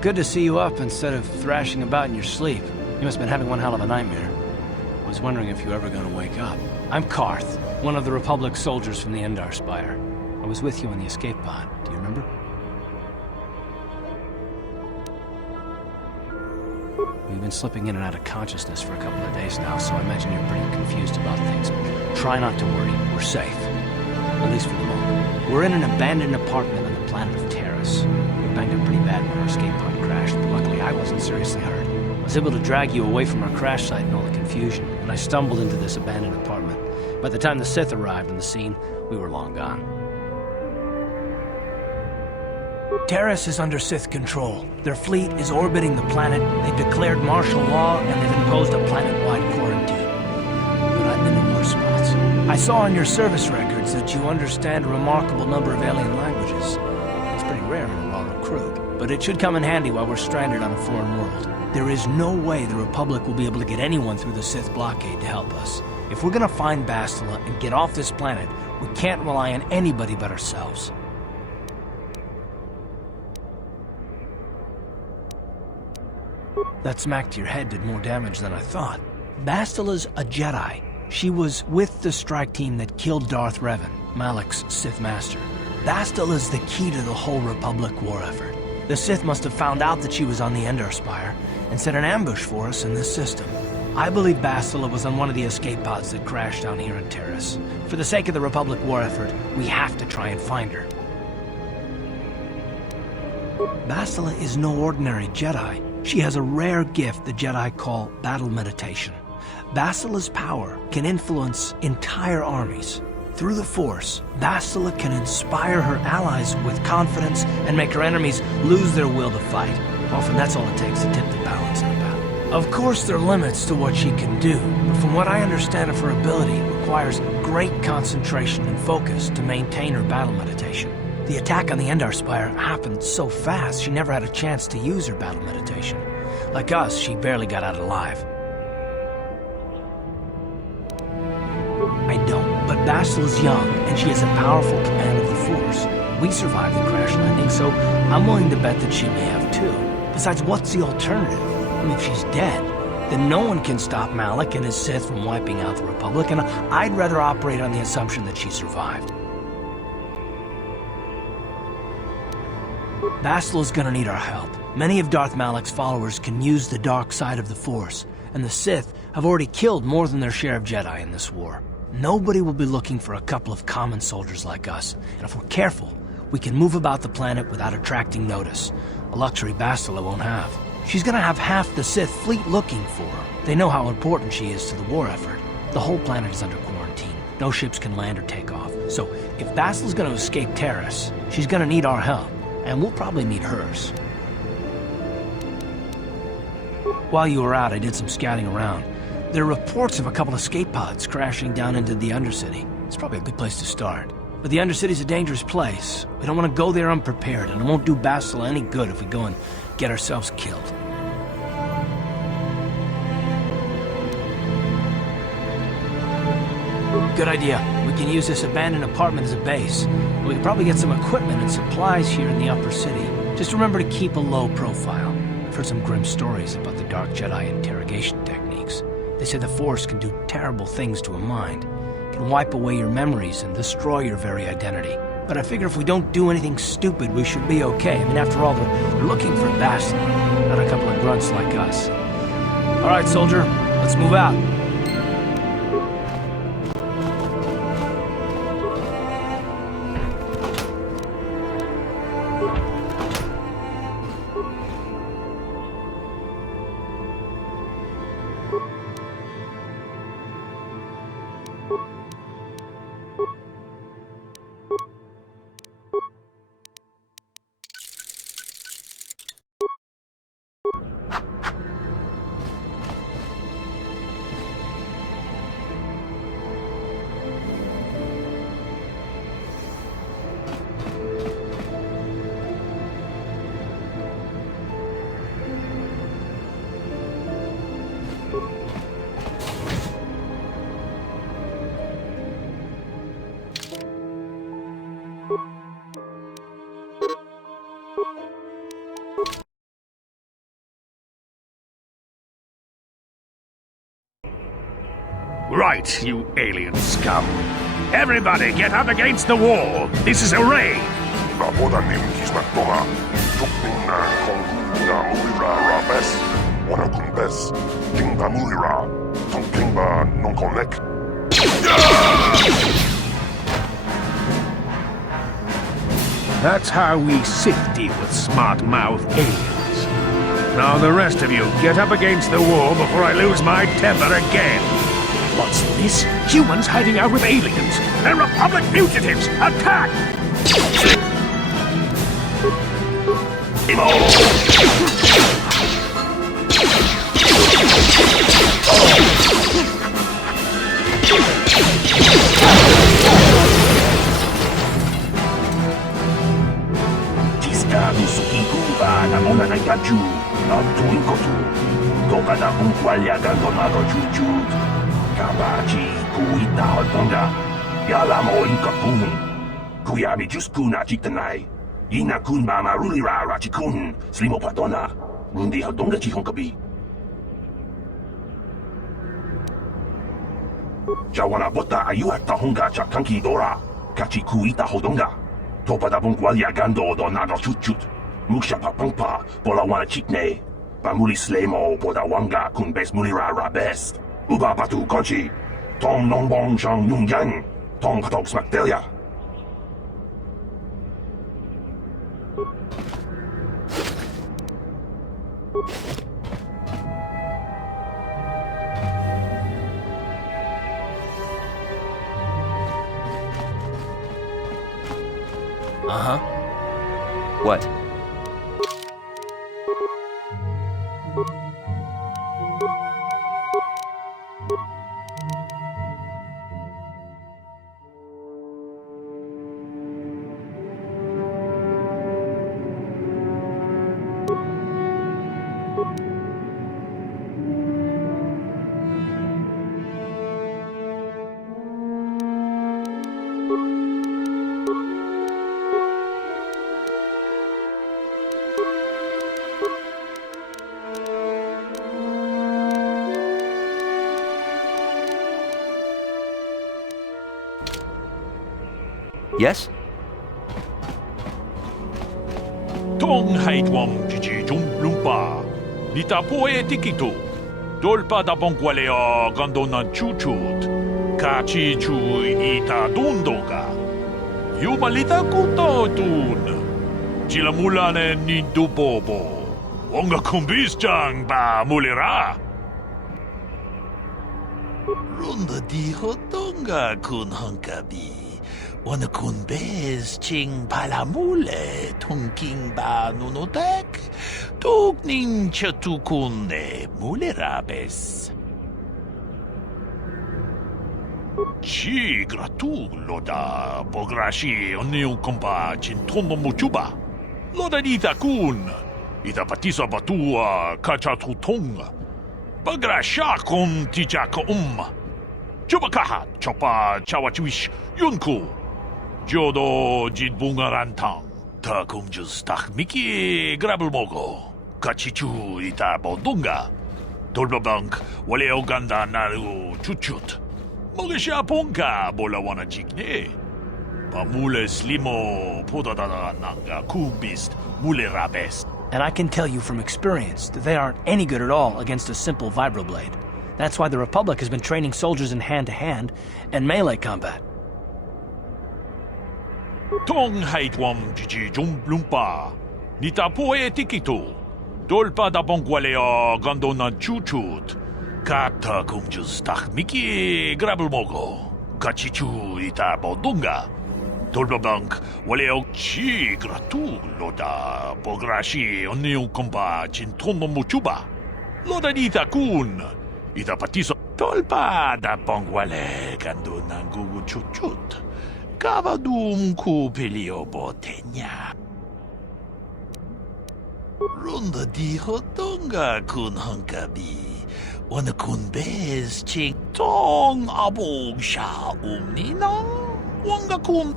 Good to see you up instead of thrashing about in your sleep. You must have been having one hell of a nightmare. I was wondering if you were ever going to wake up. I'm Karth, one of the Republic soldiers from the Endar Spire. I was with you in the escape pod. Do you remember? We've been slipping in and out of consciousness for a couple of days now, so I imagine you're pretty confused about things. Try not to worry. We're safe. At least for the moment. We're in an abandoned apartment on the planet of Taris. We banged up pretty bad when our escape pod crashed, but luckily I wasn't seriously hurt. I was able to drag you away from our crash site and all the confusion, and I stumbled into this abandoned apartment. By the time the Sith arrived on the scene, we were long gone. Taris is under Sith control. Their fleet is orbiting the planet, they've declared martial law, and they've imposed a planet-wide quarantine. But I've been in worse spots. I saw on your service records that you understand a remarkable number of alien languages. It's pretty rare in a raw recruit, but it should come in handy while we're stranded on a foreign world. There is no way the Republic will be able to get anyone through the Sith blockade to help us. If we're gonna find Bastila and get off this planet, we can't rely on anybody but ourselves. That smack to your head did more damage than I thought. Bastila's a Jedi. She was with the strike team that killed Darth Revan, Malak's Sith Master. Bastila's the key to the whole Republic war effort. The Sith must have found out that she was on the Endar Spire and set an ambush for us in this system. I believe Bastila was on one of the escape pods that crashed down here in Taris. For the sake of the Republic war effort, we have to try and find her. Bastila is no ordinary Jedi. She has a rare gift the Jedi call battle meditation. Bastila's power can influence entire armies. Through the Force, Bastila can inspire her allies with confidence and make her enemies lose their will to fight. Often that's all it takes to tip the balance in a battle. Of course there are limits to what she can do, but from what I understand of her ability, it requires great concentration and focus to maintain her battle meditation. The attack on the Endar Spire happened so fast she never had a chance to use her battle meditation. Like us, she barely got out alive. I don't, but Bastila's young, and she has a powerful command of the Force. We survived the crash landing, so I'm willing to bet that she may have too. Besides, what's the alternative? I mean, if she's dead, then no one can stop Malak and his Sith from wiping out the Republic, and I'd rather operate on the assumption that she survived. Bastila's gonna need our help. Many of Darth Malak's followers can use the dark side of the Force, and the Sith have already killed more than their share of Jedi in this war. Nobody will be looking for a couple of common soldiers like us, and if we're careful, we can move about the planet without attracting notice, a luxury Bastila won't have. She's gonna have half the Sith fleet looking for her. They know how important she is to the war effort. The whole planet is under quarantine. No ships can land or take off. So if Bastila's gonna escape Taris, she's gonna need our help, and we'll probably need hers. While you were out, I did some scouting around. There are reports of a couple of escape pods crashing down into the Undercity. It's probably a good place to start. But the Undercity's a dangerous place. We don't want to go there unprepared, and it won't do Bastila any good if we go and get ourselves killed. Good idea. We can use this abandoned apartment as a base. We can probably get some equipment and supplies here in the upper city. Just remember to keep a low profile. I've heard some grim stories about the Dark Jedi interrogation techniques. They say the Force can do terrible things to a mind. It can wipe away your memories and destroy your very identity. But I figure if we don't do anything stupid, we should be okay. I mean, after all, they're looking for Bastila, not a couple of grunts like us. All right, soldier, let's move out. Right, you alien scum. Everybody get up against the wall. This is a raid. Rapodanim kismatoma. Tuknina konguna mulira rabes. Wanakumbes. Kingba mulira. Tonkingba nonkonek. That's how we Sith deal with smart-mouthed aliens. Now the rest of you, get up against the wall before I lose my temper again. What's this? Humans hiding out with aliens. They're Republic fugitives. Attack! Tiskanu sukikuba na mona na gaju na tuinkotu. Toka na bunkwalya gandonago chuchut. Kabachi kuita hotonga. Yalamo inkapun. Kuyabi juskuna chitanai. Ina kun mama rulira rachikun. Slimo patona. Rundi hotonga chihonkabi. Jawana bota ayuata honga chakanki dora. Kachi kuita hodonga. Topa da bunkwalya gando do nado chuchut. Muksha papangpa pola wana chikne. Pamuli slemo poda wanga kun bes mulira rabes. Uba batu konchi. Tong nongbong shang nungyan. Tong patok smaktelia. Uh-huh. What? Yes? Tong haitwam jiji lumpa. Nita poe tikito. Dolpa da bonkwalea gandona chuchut. Kachi chu ita dundoga. Yumalita kuto tun. Chilamulane ni dubobo. Wonga kumbis jang ba mulira. Runda di hotonga kun honkabi. Wana kun bez ching palamule tunking ba nunotek. Tukning chatukune mulerabes. Chi gratu loda bograshi oniu kompa chintono muchuba. Loda dita kun. Ita patisa batua kachatutonga. Bagrasha kun tijaka Chubakaha chopa chawachuish yunku. Jodo jidbungarantang. Takumjus takmiki grabelmogo. Kachichu ita bodunga. Dolbabank wale oganda naru chuchut. Mogesha ponka bola wana chikne. Pamule slimo podadada nanga kumbist mule rabest. And I can tell you from experience that they aren't any good at all against a simple vibroblade. That's why the Republic has been training soldiers in hand-to-hand and melee combat. Tong haitwam jiji lumpa. Nita poe tikito. Dolpa da bonkwalea gandona chuchut. Kata kumjus takmiki grabelmogo. Kachichu ita bodunga. Dolbabank waleo chi gratu loda bograshi oniu kompa chintono muchuba. Loda dita kun. Ita patiso. Tolpa da bongwale gando nangugu chuchut. Kavadum kupilio botenya. Runda di hotonga kun honkabi. Wana kun bez ching tong abog sha umninang. Wanga kun.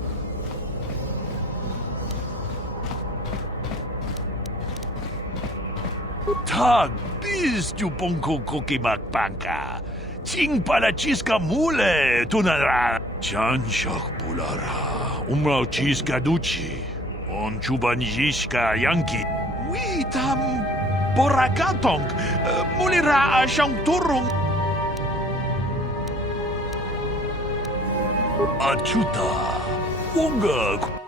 Tag bis tu bongko kokimak banka. 징빨라 지스카 물레 두나라 잔샥 불라라 umrau 지스카 두치 온 주반 지스카 양키 위탐 보라카통 물리라 샹투룽 아추타 뭔가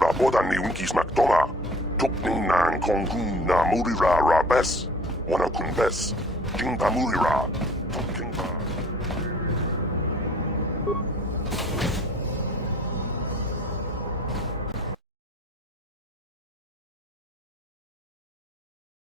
Rabodan ni unkis maktonga. Tukning nang kong kun na murira ra bes. Wana kun bes. Jing pamurira.